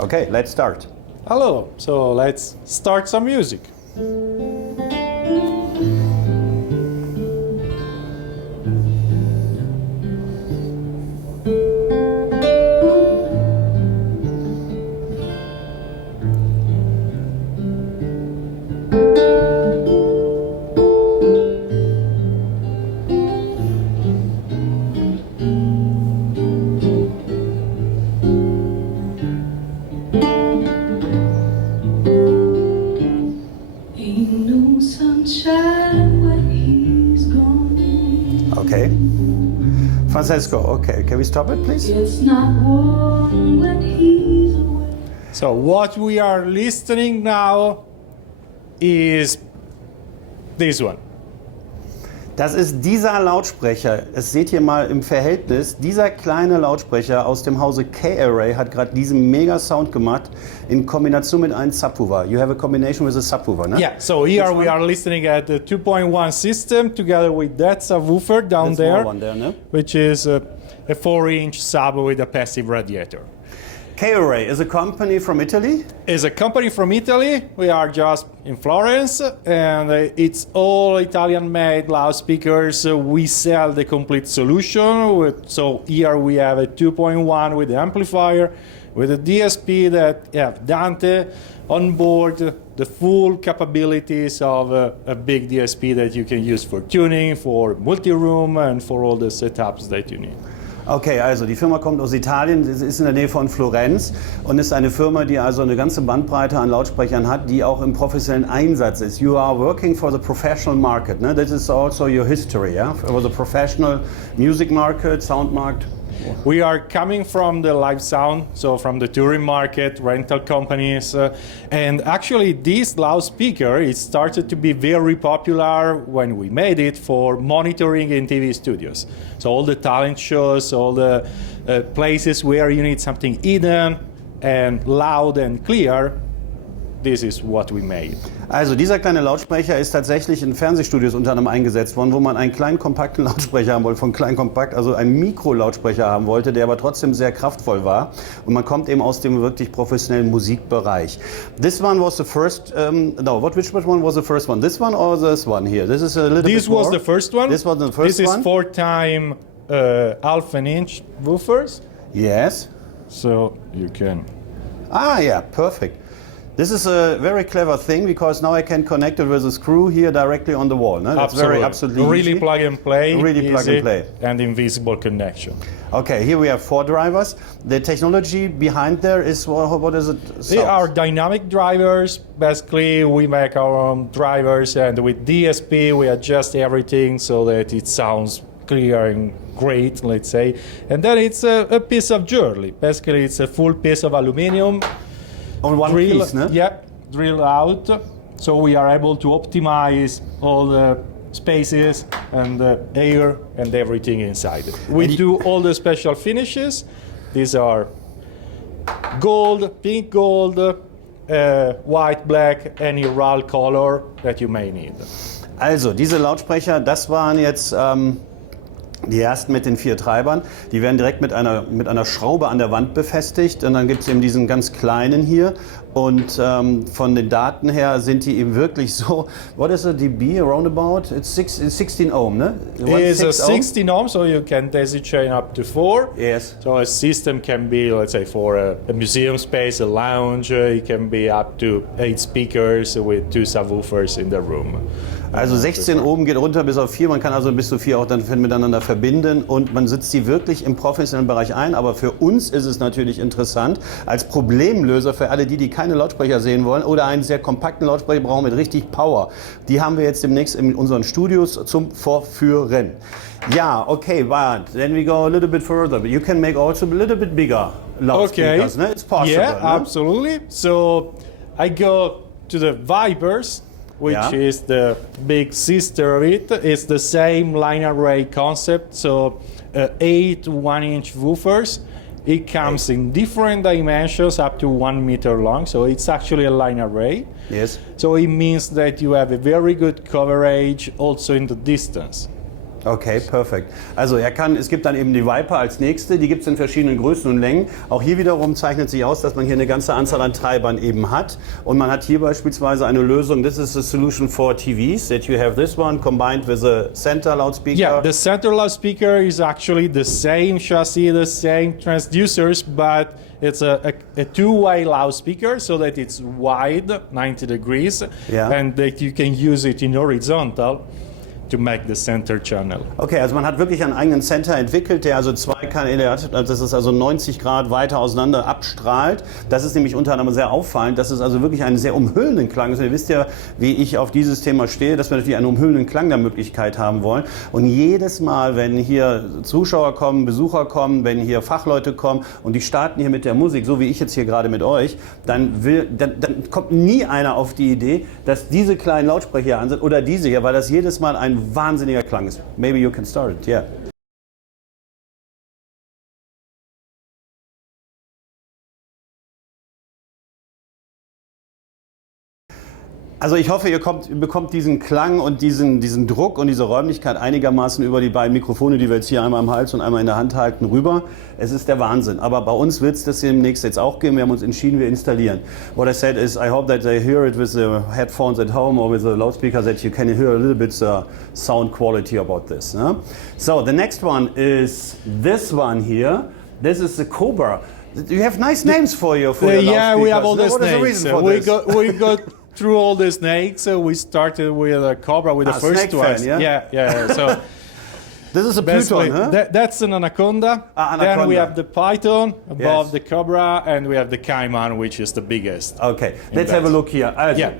Okay, let's start. Hello, so let's start some music. Okay. Francesco, okay, can we stop it, please? It's not warm when he's away. So what we are listening now is this one. Das ist dieser Lautsprecher. Das seht ihr mal im Verhältnis. Dieser kleine Lautsprecher aus dem Hause K-ARRAY hat gerade diesen mega Sound gemacht in Kombination mit einem Subwoofer. You have a combination with a subwoofer, ne? Yeah, so here we are listening at the 2.1 system together with that subwoofer down That there, small one there, ne? which is a 4-inch sub with a passive radiator. K-ARRAY is a company from Italy. It's a company from Italy. We are just in Florence, and it's all Italian-made loudspeakers. We sell the complete solution. So here we have a 2.1 with the amplifier, with a DSP that have Dante on board, the full capabilities of a big DSP that you can use for tuning, for multi-room, and for all the setups that you need. Okay, also die Firma kommt aus Italien, sie ist in der Nähe von Florenz und ist eine Firma, die also eine ganze Bandbreite an Lautsprechern hat, die auch im professionellen Einsatz ist. You are working for the professional market, ne? This is also your history, yeah? For the professional music market, sound market. We are coming from the live sound, so from the touring market, rental companies, and actually this loudspeaker, it started to be very popular when we made it for monitoring in TV studios. So all the talent shows, all the places where you need something hidden and loud and clear, this is what we made. Also dieser kleine Lautsprecher ist tatsächlich in Fernsehstudios unter anderem eingesetzt worden, wo man einen kleinen kompakten Lautsprecher haben wollte, von klein kompakt, also einen Mikrolautsprecher haben wollte, der aber trotzdem sehr kraftvoll war. Und man kommt eben aus dem wirklich professionellen Musikbereich. This one was the first, which one was the first one? This one or this one here? This is a little This bit more. was the first one. This was the first This one. is 4-time half-an-inch woofers. Yes. So you can. Ah, yeah, perfect. This is a very clever thing because now I can connect it with a screw here directly on the wall. No? That's absolutely really easy. plug and play. Really plug and easy, play. And invisible connection. Okay, here we have 4 drivers. The technology behind there is, what is it? They are dynamic drivers. Basically, we make our own drivers, and with DSP, we adjust everything so that it sounds clear and great, let's say. And then it's a piece of jewelry. Basically, it's a full piece of aluminum. On one piece, ne? Yeah, drill out. So we are able to optimize all the spaces and the air and everything inside. We do all the special finishes. These are gold, pink gold, white, black, any RAL color that you may need. Also, diese Lautsprecher, das waren jetzt die ersten mit den 4 Treibern. Die werden direkt mit einer Schraube an der Wand befestigt. Und dann gibt es eben diesen ganz kleinen hier. Und von den Daten her sind die eben wirklich so. What is a dB roundabout? It's 16 Ohm, ne? It's a 16 ohm, so you can daisy chain up to 4. Yes. So a system can be, let's say, for a museum space, a lounge. It can be up to 8 speakers with 2 subwoofers in the room. Also 16 Ohm geht runter bis auf 4, man kann also bis zu 4 auch dann miteinander verbinden und man setzt sie wirklich im professionellen Bereich ein, aber für uns ist es natürlich interessant, als Problemlöser für alle die keine Lautsprecher sehen wollen oder einen sehr kompakten Lautsprecher brauchen mit richtig Power. Die haben wir jetzt demnächst in unseren Studios zum Vorführen. Ja, okay, but then we go a little bit further, but you can make also a little bit bigger loudspeakers, okay. Ne? It's possible. Yeah, ne? absolutely. So I go to the Vipers, which is the big sister of it. It's the same line array concept, so 8 1-inch woofers. It comes in different dimensions up to 1 meter long, so it's actually a line array. Yes. So it means that you have a very good coverage also in the distance. Okay, perfekt. Also es gibt dann eben die Viper als nächste, die gibt es in verschiedenen Größen und Längen. Auch hier wiederum zeichnet sich aus, dass man hier eine ganze Anzahl an Treibern eben hat. Und man hat hier beispielsweise eine Lösung, this is a solution for TVs, that you have this one combined with a center loudspeaker. Yeah, the center loudspeaker is actually the same chassis, the same transducers, but it's a two-way loudspeaker so that it's wide, 90 degrees, Yeah. and that you can use it in horizontal to make the center channel. Okay, also man hat wirklich einen eigenen Center entwickelt, der also zwei Kanäle hat, das ist also 90 Grad weiter auseinander abstrahlt. Das ist nämlich unter anderem sehr auffallend, dass es also wirklich einen sehr umhüllenden Klang ist. Ihr wisst ja, wie ich auf dieses Thema stehe, dass wir natürlich einen umhüllenden Klang der Möglichkeit haben wollen. Und jedes Mal, wenn hier Zuschauer kommen, Besucher kommen, wenn hier Fachleute kommen und die starten hier mit der Musik, so wie ich jetzt hier gerade mit euch, dann kommt nie einer auf die Idee, dass diese kleinen Lautsprecher hier an sind oder diese hier, weil das jedes Mal ein wahnsinniger Klang ist. Maybe you can start it, yeah. Also ich hoffe, ihr bekommt diesen Klang und diesen Druck und diese Räumlichkeit einigermaßen über die beiden Mikrofone, die wir jetzt hier einmal am Hals und einmal in der Hand halten, rüber. Es ist der Wahnsinn. Aber bei uns wird es das demnächst jetzt auch geben. Wir haben uns entschieden, wir installieren. What I said is, I hope that they hear it with the headphones at home or with the loudspeaker, that you can hear a little bit the sound quality about this. No? So the next one is this one here. This is the Cobra. You have nice names for your Yeah, we have all loudspeakers. the What is the snakes. reason for this? We got through all the snakes. We started with a Cobra, with the first snake fan, one. yeah? Yeah. So This is a basically, Python, huh? that's an anaconda. Anaconda. Then we have the python above Yes. the cobra, and we have the caiman, which is the biggest. Okay, let's have a look here. Also, Yeah.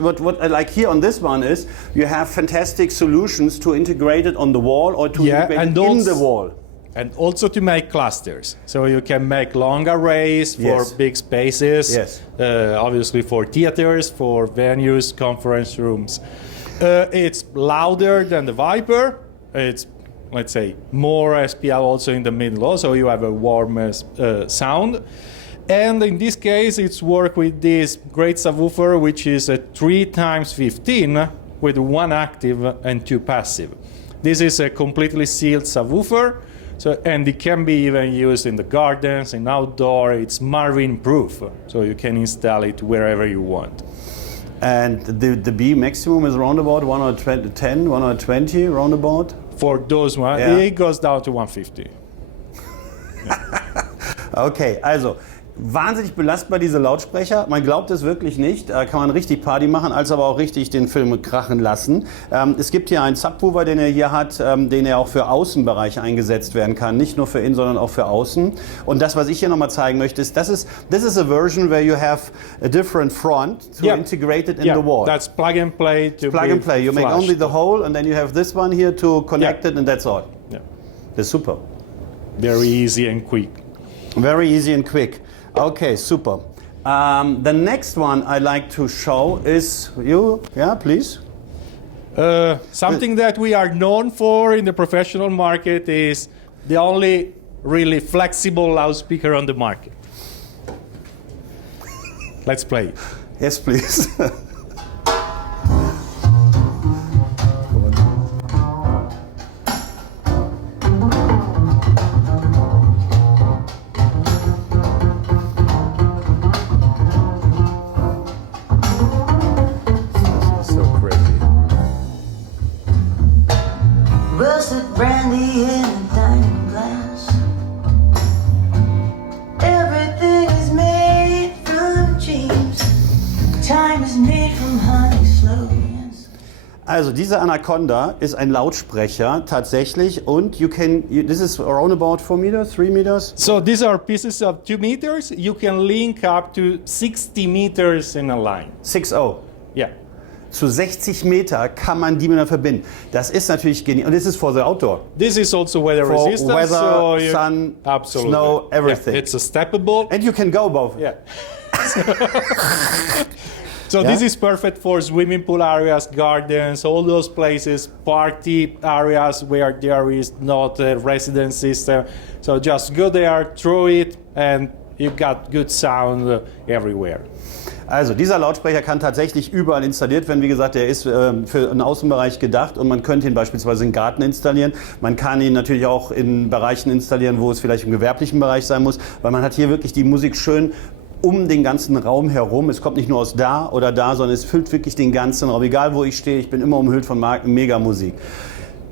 what I like here on this one is you have fantastic solutions to integrate it on the wall or to Yeah, integrate and it in also- the wall. And also to make clusters. So you can make long arrays for Yes. big spaces, Yes. Obviously for theaters, for venues, conference rooms. It's louder than the Viper. It's, let's say, more SPL also in the middle, so you have a warmer sound. And in this case, it's work with this great subwoofer, which is a 3x15 with one active and two passive. This is a completely sealed subwoofer. So, and it can be even used in the gardens, in outdoor. It's Marvin proof, so you can install it wherever you want. And the B maximum is around about 110, 120, roundabout. For those ones, Yeah. it goes down to 150. Okay, also wahnsinnig belastbar diese Lautsprecher. Man glaubt es wirklich nicht. Da kann man richtig Party machen, als aber auch richtig den Film krachen lassen. Es gibt hier einen Subwoofer, den er hier hat, den er auch für Außenbereich eingesetzt werden kann. Nicht nur für innen, sondern auch für außen. Und das, was ich hier nochmal zeigen möchte, ist, this is a version where you have a different front to Yeah. integrate it in Yeah, the wall. that's plug and play. To Plug be and play. You make flashed. only the hole and then you have this one here to connect Yeah. it and that's all. Yeah. That's super. Very easy and quick. Very easy and quick. Okay, super. The next one I like to show is you. Yeah, please. Something that we are known for in the professional market is the only really flexible loudspeaker on the market. Let's play. Yes, please. So crazy. Rusted brandy in a diamond glass. Everything is made from dreams. Time is made from honey slogans. Also diese Anaconda ist ein Lautsprecher tatsächlich und this is around about 4 meters, 3 meters. So these are pieces of 2 meters. You can link up to 60 meters in a line. 6-0. Yeah. Zu 60 Meter kann man die miteinander verbinden. Das ist natürlich genial. Und das ist for the outdoor. This is also weather For resistant. weather, so you, sun, absolutely. snow, everything. Yeah, it's a steppable. And you can go both. Yeah. So Yeah. this is perfect for swimming pool areas, gardens, all those places, party areas where there is not a residence system. So just go there, throw it, and you've got good sound everywhere. Also dieser Lautsprecher kann tatsächlich überall installiert werden. Wie gesagt, der ist für einen Außenbereich gedacht und man könnte ihn beispielsweise im Garten installieren. Man kann ihn natürlich auch in Bereichen installieren, wo es vielleicht im gewerblichen Bereich sein muss, weil man hat hier wirklich die Musik schön um den ganzen Raum herum. Es kommt nicht nur aus da oder da, sondern es füllt wirklich den ganzen Raum. Egal wo ich stehe, ich bin immer umhüllt von Mega-Musik.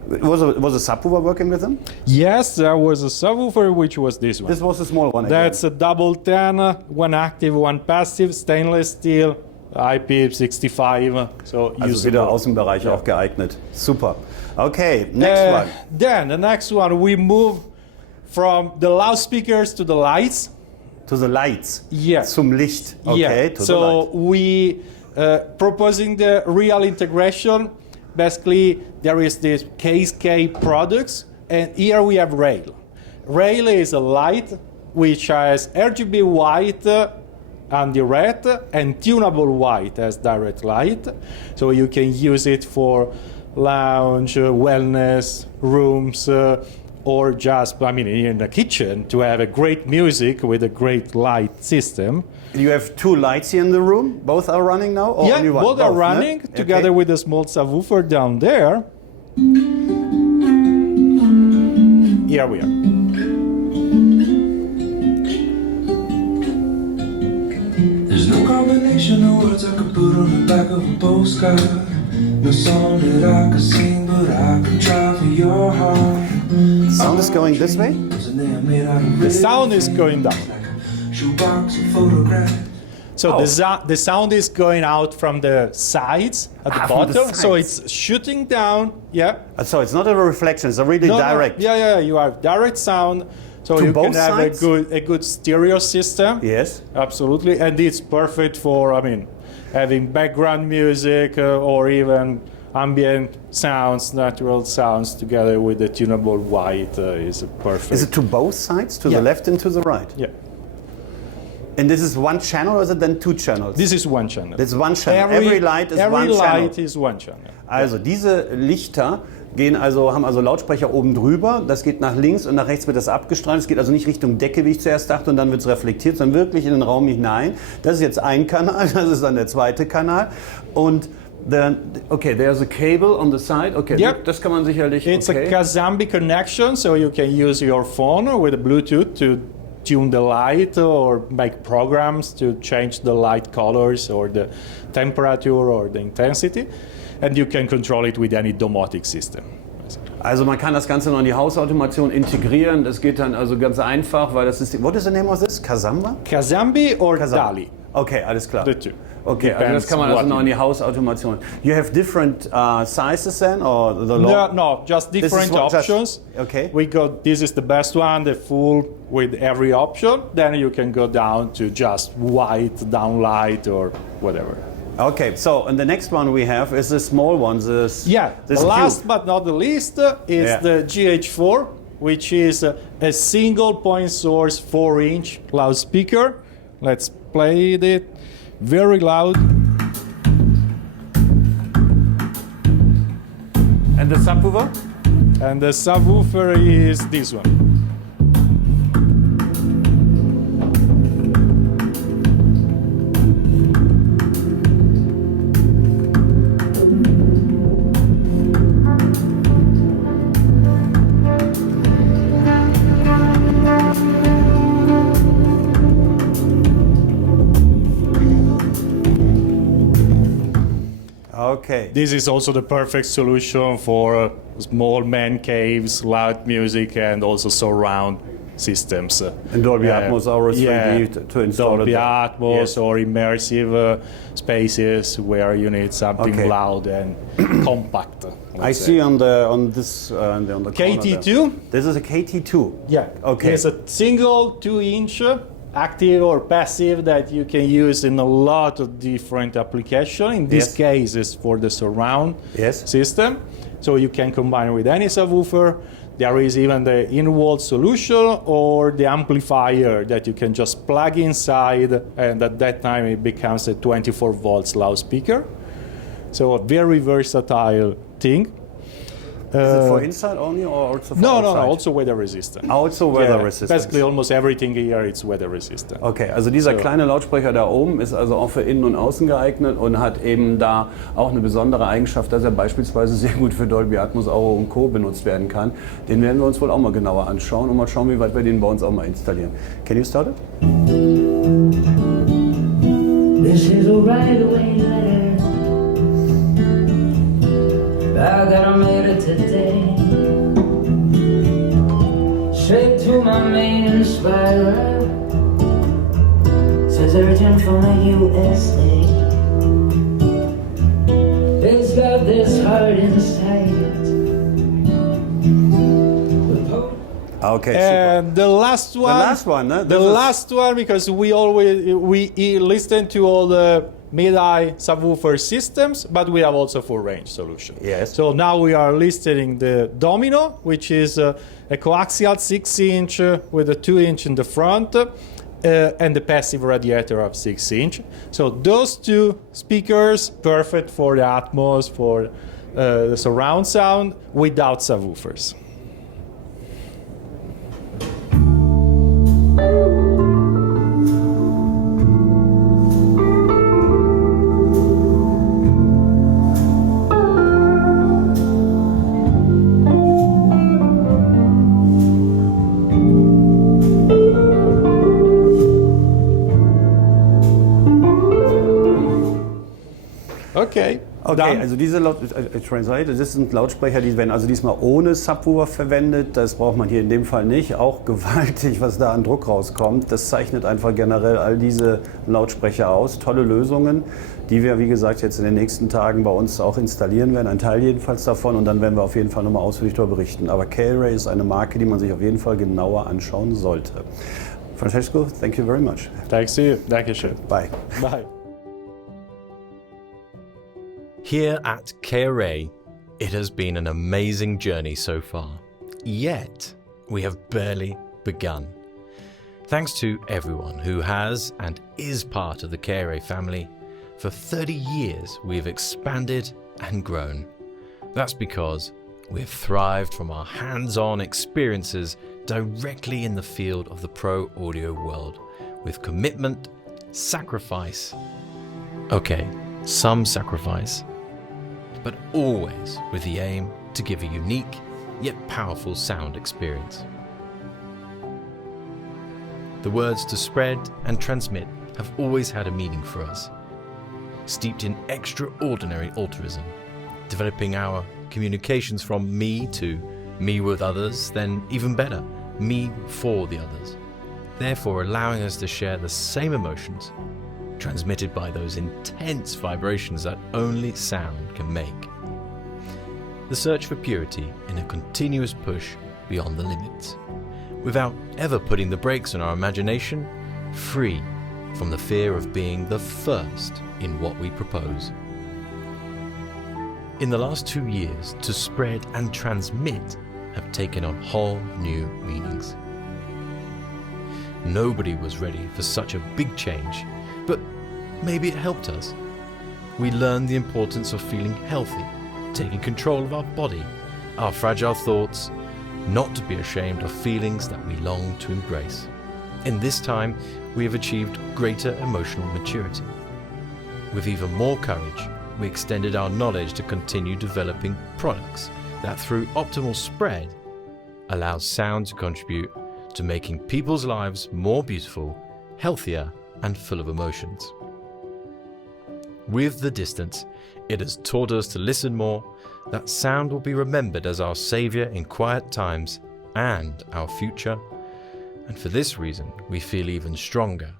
Was a subwoofer working with them? Yes, there was a subwoofer, which was this one. This was a small one again. That's a double 10, one active, one passive, stainless steel, IP65. So Also usable. wieder Außenbereich auch geeignet. Super. Okay, next one. Then the next one, we move from the loudspeakers to the lights. To the lights. Yeah. Zum Licht. Okay, Yeah. to the So light. we proposing the real integration. Basically, there is this KSK products, and here we have rail. Rail is a light which has RGB white and the red, and tunable white as direct light. So you can use it for lounge, wellness, rooms, or just, I mean, in the kitchen to have a great music with a great light system. You have two lights here in the room. Both are running now? Or Yeah, only one? both are ne? running together with a small subwoofer down there. Here we are. There's no combination of words I could put on the back of a postcard. No song that I could sing, but I could try for your heart. Sound is going this way? The sound is going down. Shoebox of photographs. So Oh. the sound is going out from the sides at the from the bottom. So sides. it's shooting down. Yeah. So it's not a reflection, it's a really No, no. direct. Yeah. You have direct sound. So To you both can have sides? a good stereo system. Yes. Absolutely, and it's perfect for, I mean, having background music or even ambient sounds, natural sounds together with the tunable white is perfect. Is it to both sides? To Yeah. the left and to the right? Yeah, And this is one channel or is it then two channels? this is one channel. This is one channel. Every light is every one channel. light is one channel. Also diese Lichter haben also Lautsprecher oben drüber, das geht nach links und nach rechts wird das abgestrahlt. Es geht also nicht Richtung Decke, wie ich zuerst dachte, und dann wird es reflektiert, sondern wirklich in den Raum hinein. Das ist jetzt ein Kanal, das ist dann der zweite Kanal. Und then, okay, there's a cable on the side. Okay, Yep. das kann man sicherlich. It's okay. a Kazambi connection, so you can use your phone with a Bluetooth to tune the light or make programs to change the light colors or the temperature or the intensity. And you can control it with any domotic system. Also man kann das Ganze noch in die Hausautomation integrieren. Das geht dann also ganz einfach, weil das ist. What is the name of this? Kazamba? Kazambi or Kazamba. Dali? Okay, alles klar. The two. Okay, also das kann man also noch in die Hausautomation. You have different sizes then, or the No, just This is different what- just- options. okay. We got, this is the best one, the full with every option. Then you can go down to just white, downlight or whatever. Okay, so and the next one we have is the small one. This Yeah, this the last cube. but not the least is Yeah. the GH4, which is a single point source 4-inch loudspeaker. Let's play it very loud. And the subwoofer? And the subwoofer is this one. Okay. This is also the perfect solution for small man caves, loud music, and also surround systems. And Dolby Atmos or 3D yeah, to install Dolby it. Atmos Yes. or immersive spaces where you need something Okay. loud and compact. I see on this on the corner there. KT2? This is a KT2. Yeah. Okay. It's a single 2-inch active or passive that you can use in a lot of different applications. In this Yes. case, it's for the surround Yes. system. So you can combine with any subwoofer. There is even the in-wall solution or the amplifier that you can just plug inside, and at that time it becomes a 24 volts loudspeaker. So a very versatile thing. Is it for inside only or also for No, outside? also weather resistant. Also weather Yeah, resistant. Basically almost everything here is weather resistant. Okay, also dieser So. kleine Lautsprecher da oben ist also auch für Innen und Außen geeignet und hat eben da auch eine besondere Eigenschaft, dass er beispielsweise sehr gut für Dolby Atmos, auch und Co. benutzt werden kann. Den werden wir uns wohl auch mal genauer anschauen und mal schauen, wie weit wir den bei uns auch mal installieren. Can you start it? This is a right-away letter. I got mail today. Straight to my main inspirer. Says urgent from the USA. It's got this heart inside it. Okay, super. And the last one. The last one, ne? The last one, because we listen to all the mid-high subwoofer systems, but we have also full range solution. Yes. So now we are listing the Domino, which is a coaxial 6-inch with a 2-inch in the front. And the passive radiator of 6-inch. So those two speakers, perfect for the Atmos, for the surround sound, without subwoofers. Okay. Okay, Dann- also diese Translate, das sind Lautsprecher, die werden also diesmal ohne Subwoofer verwendet. Das braucht man hier in dem Fall nicht. Auch gewaltig, was da an Druck rauskommt. Das zeichnet einfach generell all diese Lautsprecher aus. Tolle Lösungen, die wir, wie gesagt, jetzt in den nächsten Tagen bei uns auch installieren werden. Ein Teil jedenfalls davon. Und dann werden wir auf jeden Fall nochmal ausführlich darüber berichten. Aber K-ARRAY ist eine Marke, die man sich auf jeden Fall genauer anschauen sollte. Francesco, thank you very much. Thanks to you. Dankeschön. Bye. Bye. Here at K-ARRAY, it has been an amazing journey so far. Yet, we have barely begun. Thanks to everyone who has and is part of the K-ARRAY family, for 30 years we've expanded and grown. That's because we've thrived from our hands-on experiences directly in the field of the pro audio world, with commitment, sacrifice, okay, some sacrifice, but always with the aim to give a unique yet powerful sound experience. The words to spread and transmit have always had a meaning for us, steeped in extraordinary altruism, developing our communications from me to me with others, then even better, me for the others, therefore allowing us to share the same emotions transmitted by those intense vibrations that only sound can make. The search for purity in a continuous push beyond the limits, without ever putting the brakes on our imagination, free from the fear of being the first in what we propose. In the last 2 years, to spread and transmit have taken on whole new meanings. Nobody was ready for such a big change, but maybe it helped us. We learned the importance of feeling healthy, taking control of our body, our fragile thoughts, not to be ashamed of feelings that we long to embrace. In this time, we have achieved greater emotional maturity. With even more courage, we extended our knowledge to continue developing products that, through optimal spread, allows sound to contribute to making people's lives more beautiful, healthier, and full of emotions. With the distance, it has taught us to listen more, that sound will be remembered as our saviour in quiet times and our future. And for this reason, we feel even stronger.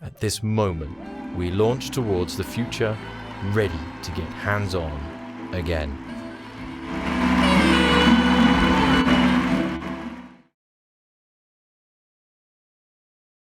At this moment, we launch towards the future, ready to get hands-on again.